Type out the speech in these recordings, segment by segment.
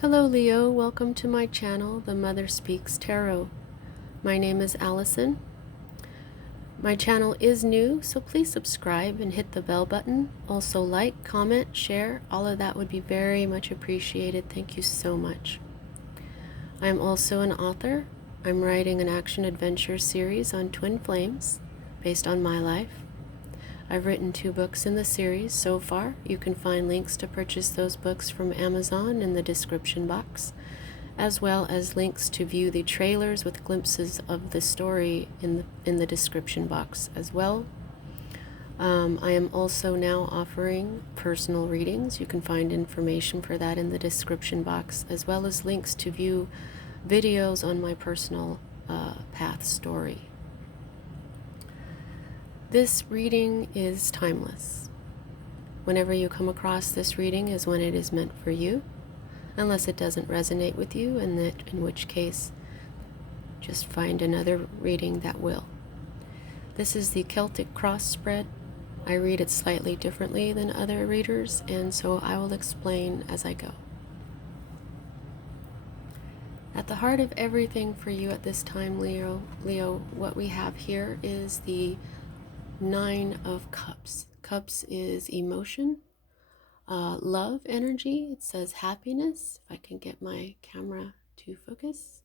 Hello Leo, welcome to my channel, The Mother Speaks Tarot. My name is Allison. My channel is new, so please subscribe and hit the bell button. Also like, comment, share, all of that would be very much appreciated. Thank you so much. I am also an author. I'm writing an action-adventure series on twin flames based on my life. I've written 2 books in the series so far. You can find links to purchase those books from Amazon in the description box, as well as links to view the trailers with glimpses of the story in the description box as well. I am also now offering personal readings. You can find information for that in the description box, as well as links to view videos on my personal path story. This reading is timeless. Whenever you come across this reading is when it is meant for you, unless it doesn't resonate with you, in which case just find another reading that will. This is the Celtic cross spread. I read it slightly differently than other readers, and so I will explain as I go. At the heart of everything for you at this time, Leo, what we have here is the 9 of Cups. Cups is emotion, love energy. It says happiness. If I can get my camera to focus.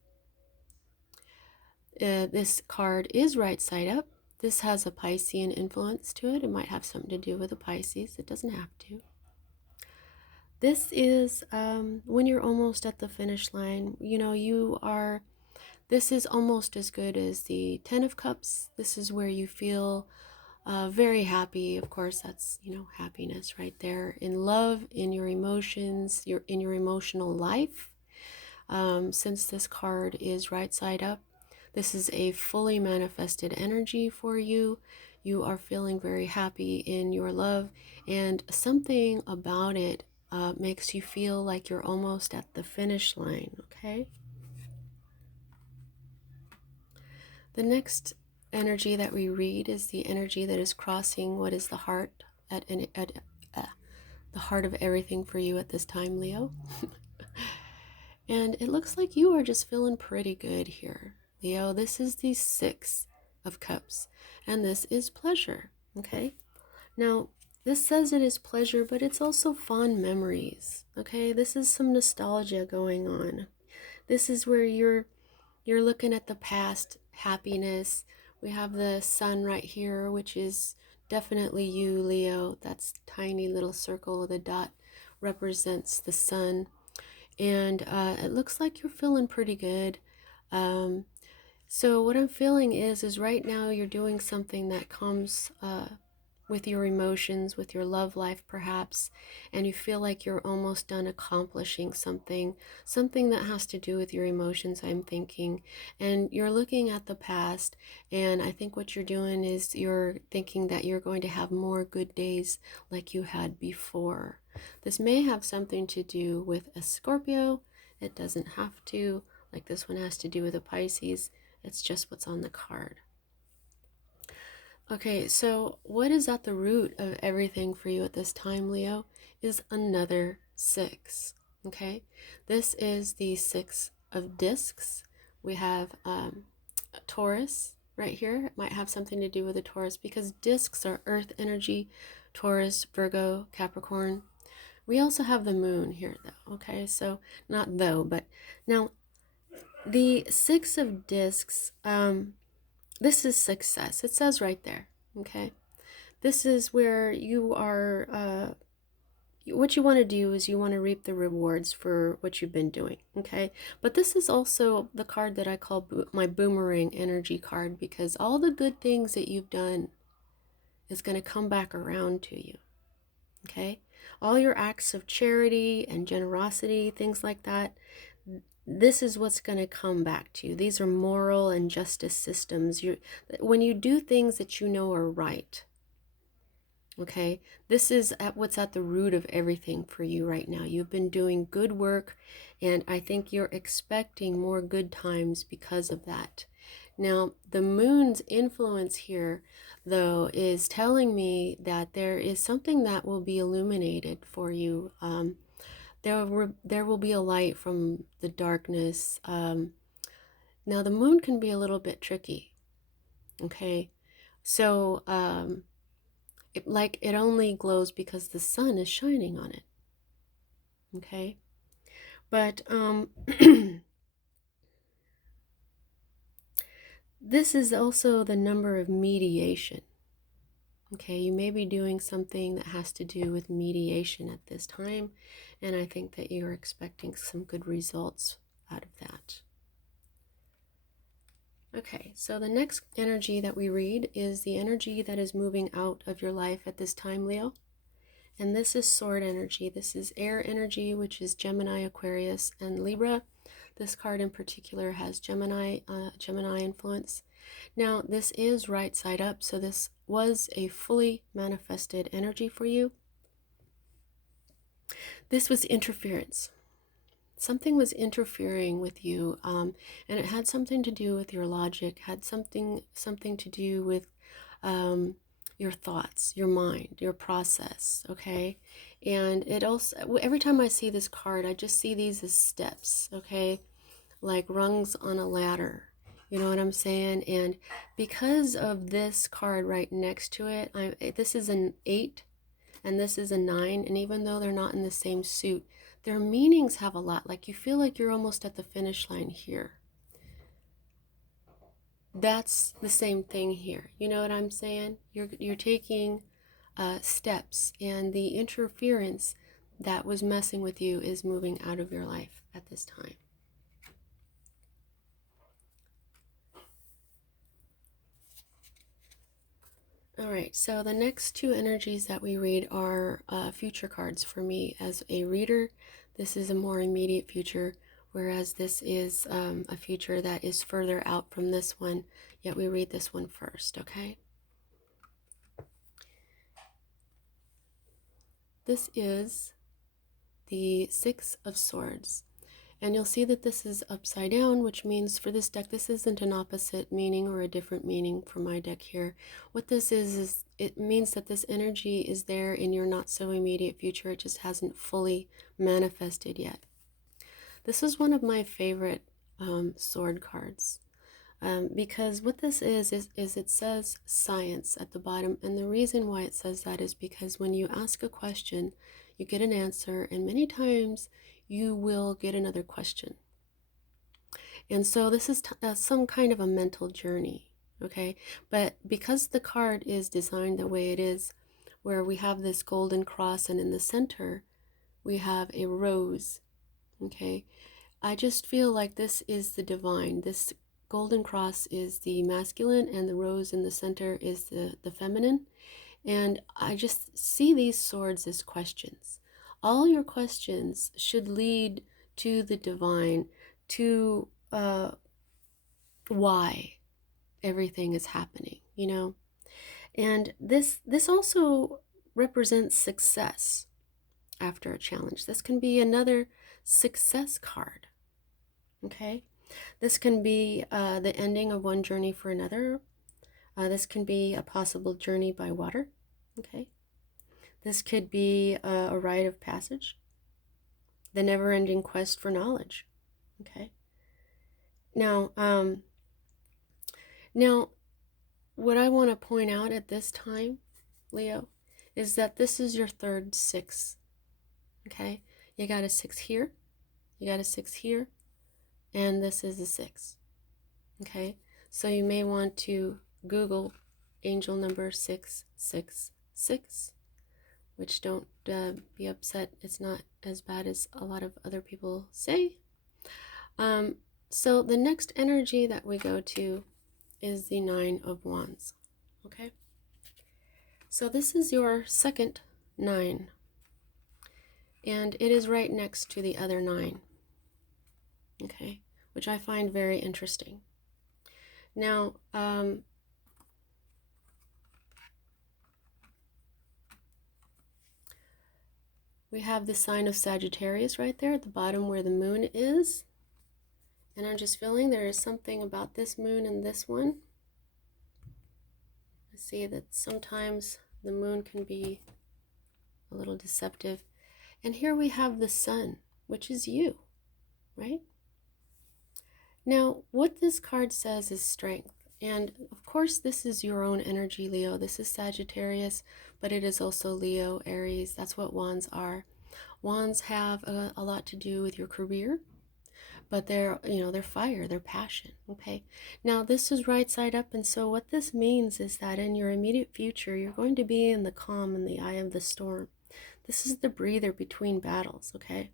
This card is right side up. This has a Piscean influence to it. It might have something to do with the Pisces. It doesn't have to. This is when you're almost at the finish line. This is almost as good as the 10 of Cups. This is where you feel very happy. Of course, that's, happiness right there. In love, in your emotions, in your emotional life. Since this card is right side up, this is a fully manifested energy for you. You are feeling very happy in your love, and something about it makes you feel like you're almost at the finish line, okay? The next energy that we read is the energy that is crossing what is the heart the heart of everything for you at this time, Leo. And it looks like you are just feeling pretty good here, Leo. This is the 6 of Cups, and this is pleasure, okay? Now, this says it is pleasure, but it's also fond memories, okay? This is some nostalgia going on. This is where you're looking at the past happiness. We have the sun right here, which is definitely you, Leo. That's tiny little circle. The dot represents the sun. And it looks like you're feeling pretty good. So what I'm feeling is right now you're doing something that comes with your emotions, with your love life perhaps, and you feel like you're almost done accomplishing something that has to do with your emotions, I'm thinking. And you're looking at the past, and I think what you're doing is you're thinking that you're going to have more good days like you had before. This may have something to do with a Scorpio. It doesn't have to, like this one has to do with a Pisces. It's just what's on the card. Okay, so what is at the root of everything for you at this time, Leo, is another 6, okay? This is the 6 of discs. We have a Taurus right here. It might have something to do with a Taurus because discs are earth energy, Taurus, Virgo, Capricorn. We also have the moon here, though, okay? So, not though, but now the 6 of discs, this is success. It says right there, okay? This is where you are, what you want to do is you want to reap the rewards for what you've been doing, okay? But this is also the card that I call my boomerang energy card, because all the good things that you've done is going to come back around to you, okay? All your acts of charity and generosity, things like that, this is what's going to come back to you. These are moral and justice systems. When you do things that you know are right, okay, this is what's at the root of everything for you right now. You've been doing good work, and I think you're expecting more good times because of that. Now, the moon's influence here, though, is telling me that there is something that will be illuminated for you. there will be a light from the darkness. Now the moon can be a little bit tricky, okay? So it only glows because the sun is shining on it, okay? But this is also the number of mediation. Okay, you may be doing something that has to do with mediation at this time, and I think that you're expecting some good results out of that. Okay, so the next energy that we read is the energy that is moving out of your life at this time, Leo. And this is sword energy. This is air energy, which is Gemini, Aquarius, and Libra. This card in particular has Gemini influence. Now, this is right side up, so this was a fully manifested energy for you. This was interference. Something was interfering with you, and it had something to do with your logic, had something to do with your thoughts, your mind, your process, okay? And it also, every time I see this card, I just see these as steps, okay? Like rungs on a ladder. You know what I'm saying? And because of this card right next to it, this is an 8 and this is a 9, and even though they're not in the same suit, their meanings have a lot. Like you feel like you're almost at the finish line here. That's the same thing here. You know what I'm saying? You're taking steps, and the interference that was messing with you is moving out of your life at this time. All right, so the next two energies that we read are future cards for me as a reader. This is a more immediate future, whereas this is a future that is further out from this one, yet we read this one first, okay? This is the Six of Swords. And you'll see that this is upside down, which means for this deck, this isn't an opposite meaning or a different meaning for my deck here. What this is it means that this energy is there in your not so immediate future. It just hasn't fully manifested yet. This is one of my favorite sword cards. Because what this is it says science at the bottom, and the reason why it says that is because when you ask a question, you get an answer, and many times you will get another question. And so this is some kind of a mental journey, okay? But because the card is designed the way it is, where we have this golden cross, and in the center we have a rose, okay? I just feel like this is the divine. This golden cross is the masculine, and the rose in the center is the feminine. And I just see these swords as questions. All your questions should lead to the divine, to why everything is happening, you know? And this also represents success after a challenge. This can be another success card, okay? This can be the ending of one journey for another. This can be a possible journey by water, okay? This could be a rite of passage, the never-ending quest for knowledge, okay? Now, what I want to point out at this time, Leo, is that this is your third 6, okay? You got a 6 here, you got a 6 here, and this is a 6, okay? So you may want to Google angel number 666, which don't be upset, it's not as bad as a lot of other people say. So the next energy that we go to is the 9 of Wands, okay? So this is your second 9, and it is right next to the other 9, okay? Which I find very interesting. Now, we have the sign of Sagittarius right there at the bottom where the moon is. And I'm just feeling there is something about this moon and this one. I see that sometimes the moon can be a little deceptive. And here we have the sun, which is you, right? Now, what this card says is strength. And of course, this is your own energy, Leo. This is Sagittarius, but it is also Leo, Aries. That's what wands are. Wands have a lot to do with your career, but they're, they're fire, they're passion. Okay. Now, this is right side up. And so what this means is that in your immediate future, you're going to be in the calm in the eye of the storm. This is the breather between battles. Okay.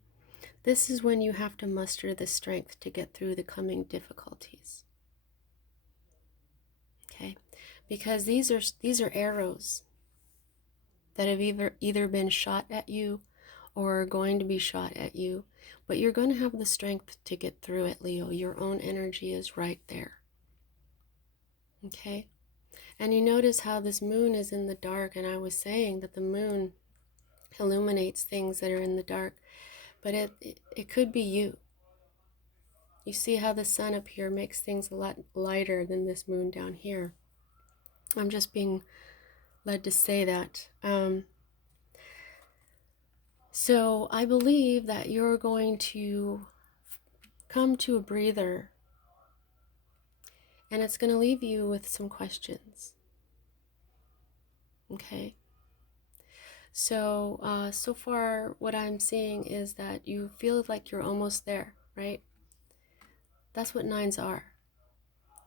This is when you have to muster the strength to get through the coming difficulties. Okay? Because these are arrows that have either been shot at you or are going to be shot at you, but you're going to have the strength to get through it, Leo. Your own energy is right there. Okay? And you notice how this moon is in the dark, and I was saying that the moon illuminates things that are in the dark, but it could be you. You see how the sun up here makes things a lot lighter than this moon down here. I'm just being led to say that. So I believe that you're going to come to a breather, and it's going to leave you with some questions. Okay? So, so far what I'm seeing is that you feel like you're almost there, right? That's what nines are.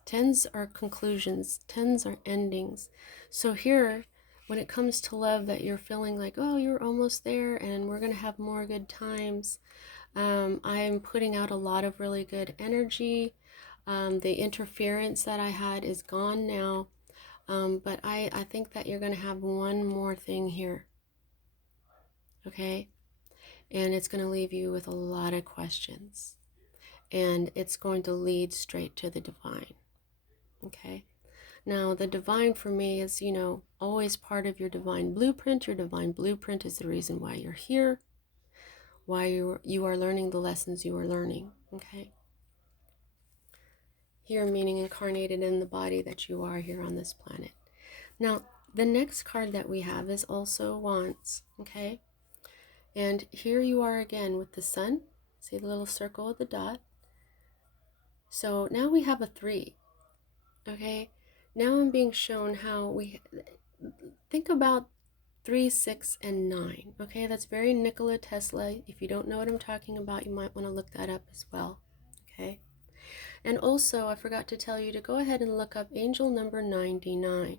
Tens are conclusions. Tens are endings. So here, when it comes to love, that you're feeling like, oh, you're almost there and we're going to have more good times. I'm putting out a lot of really good energy. The interference that I had is gone now. But I think that you're going to have one more thing here. Okay? And it's going to leave you with a lot of questions. And it's going to lead straight to the divine. Okay? Now, the divine for me is, always part of your divine blueprint. Your divine blueprint is the reason why you're here, why you are learning the lessons you are learning, okay? Here meaning incarnated in the body that you are here on this planet. Now, the next card that we have is also Wands, okay? And here you are again with the sun. See the little circle with the dot? So now we have a 3, okay? Now I'm being shown how we think about 3, 6, and 9. Okay, that's very Nikola Tesla. If you don't know what I'm talking about, you might want to look that up as well. Okay, and also I forgot to tell you to go ahead and look up angel number 99.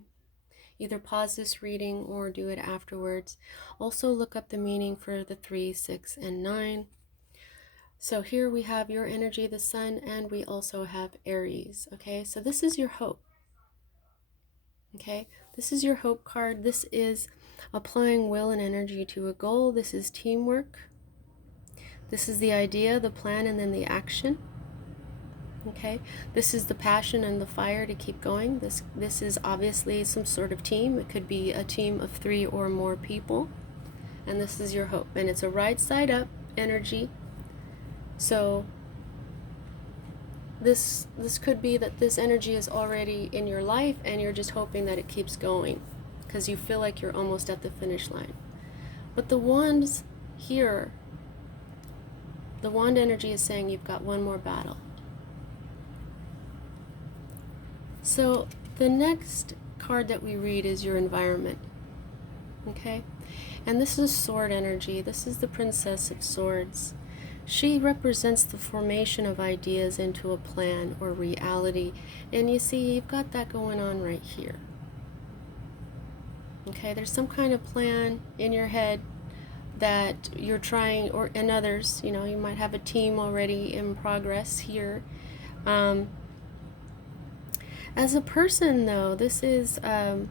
Either pause this reading or do it afterwards. Also look up the meaning for the 3, 6, and 9. So here we have your energy, the sun, and we also have Aries. Okay, so this is your hope. Okay, this is your hope card. This is applying will and energy to a goal. This is teamwork. This is the idea, the plan, and then the action. Okay, this is the passion and the fire to keep going. This is obviously some sort of team. It could be a team of 3 or more people. And this is your hope. And it's a right side up energy. So this could be that this energy is already in your life and you're just hoping that it keeps going because you feel like you're almost at the finish line. But the wands here, the wand energy is saying you've got one more battle. So the next card that we read is your environment. Okay? And this is sword energy. This is the Princess of Swords. She represents the formation of ideas into a plan or reality. And you see, you've got that going on right here. Okay, there's some kind of plan in your head that you're trying, or and others, you might have a team already in progress here. As a person, though, this is a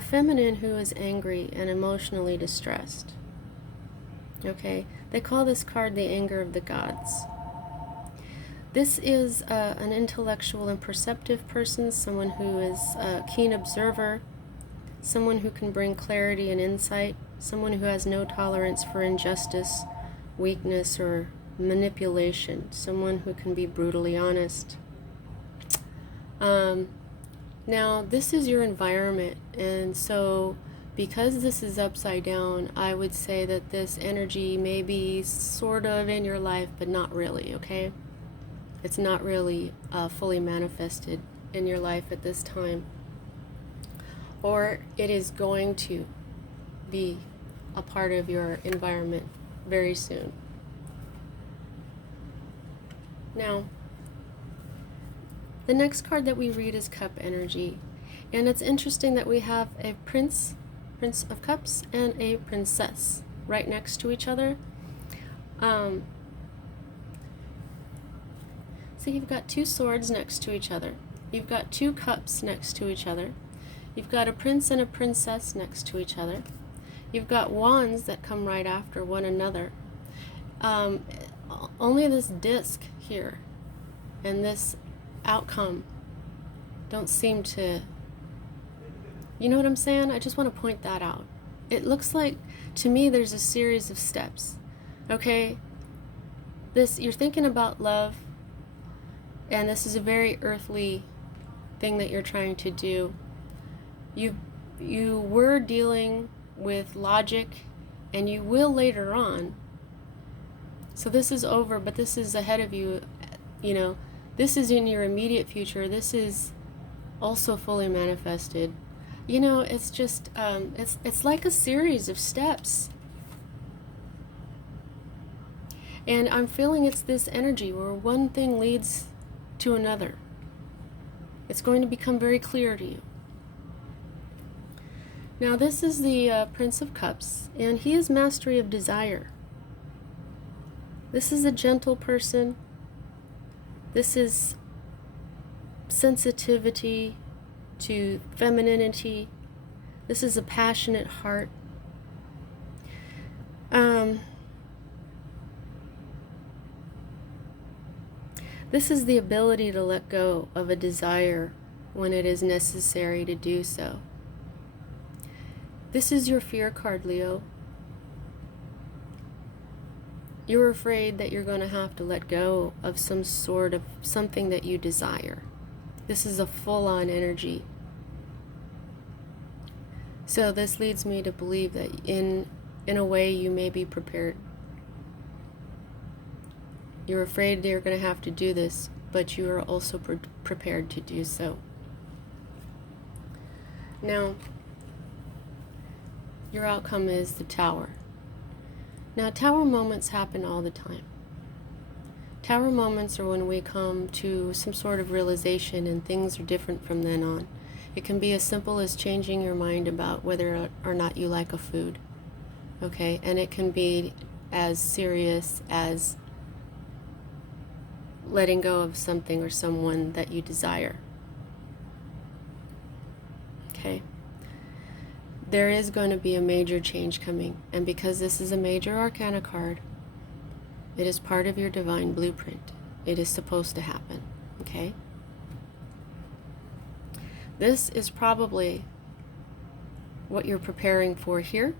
feminine who is angry and emotionally distressed. Okay, they call this card the anger of the gods. This is an intellectual and perceptive person, someone who is a keen observer, someone who can bring clarity and insight, someone who has no tolerance for injustice, weakness, or manipulation, someone who can be brutally honest. Now, this is your environment, and so because this is upside down, I would say that this energy may be sort of in your life, but not really, okay? It's not really fully manifested in your life at this time. Or it is going to be a part of your environment very soon. Now, the next card that we read is Cup Energy. And it's interesting that we have a Prince of Cups, and a Princess right next to each other. So you've got two swords next to each other. You've got two cups next to each other. You've got a prince and a princess next to each other. You've got wands that come right after one another. Only this disc here and this outcome don't seem to, you know what I'm saying? I just want to point that out. It looks like, to me, there's a series of steps. Okay? You're thinking about love, and this is a very earthly thing that you're trying to do. You were dealing with logic, and you will later on. So this is over, but this is ahead of you. You know, this is in your immediate future. This is also fully manifested. You know, it's just, it's like a series of steps. And I'm feeling it's this energy where one thing leads to another. It's going to become very clear to you. Now, this is the Prince of Cups, and he is mastery of desire. This is a gentle person. This is sensitivity to femininity. This is a passionate heart. This is the ability to let go of a desire when it is necessary to do so. This is your fear card, Leo. You're afraid that you're going to have to let go of some sort of something that you desire. This is a full-on energy. So this leads me to believe that in a way you may be prepared. You're afraid you're going to have to do this, but you are also prepared to do so. Now, your outcome is the Tower. Now, Tower moments happen all the time. Tower moments are when we come to some sort of realization and things are different from then on. It can be as simple as changing your mind about whether or not you like a food. Okay? And it can be as serious as letting go of something or someone that you desire. Okay? There is going to be a major change coming, and because this is a major arcana card, it is part of your divine blueprint. It is supposed to happen. Okay? This is probably what you're preparing for here.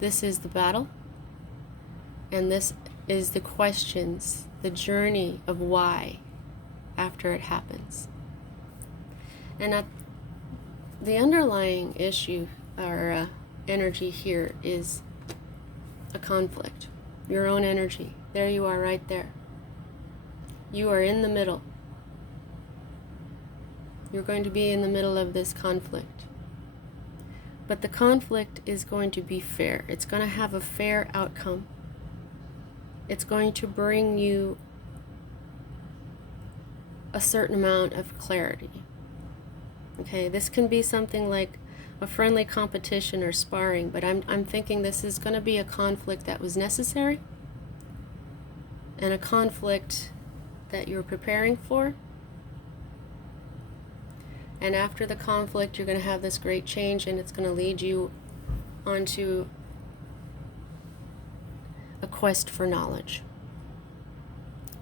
This is the battle, and this is the questions, the journey of why after it happens. And the underlying issue or energy here is a conflict. Your own energy. There you are right there. You are in the middle. You're going to be in the middle of this conflict. But the conflict is going to be fair. It's going to have a fair outcome. It's going to bring you a certain amount of clarity. Okay, this can be something like a friendly competition or sparring, but I'm thinking this is going to be a conflict that was necessary and a conflict that you're preparing for. And after the conflict, you're going to have this great change, and it's going to lead you onto a quest for knowledge.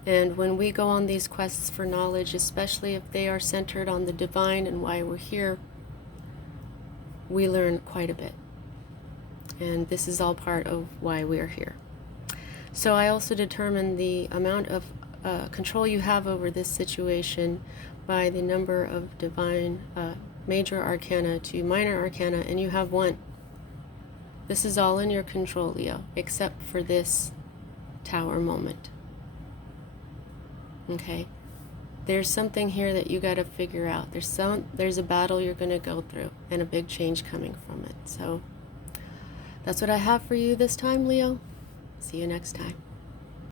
And when we go on these quests for knowledge, especially if they are centered on the divine and why we're here, we learn quite a bit. And this is all part of why we're here. So I also determine the amount of control you have over this situation by the number of divine major arcana to minor arcana, and you have 1. This is all in your control, Leo, except for this Tower moment. Okay? There's something here that you got to figure out. There's a battle you're going to go through and a big change coming from it. So that's what I have for you this time, Leo. See you next time.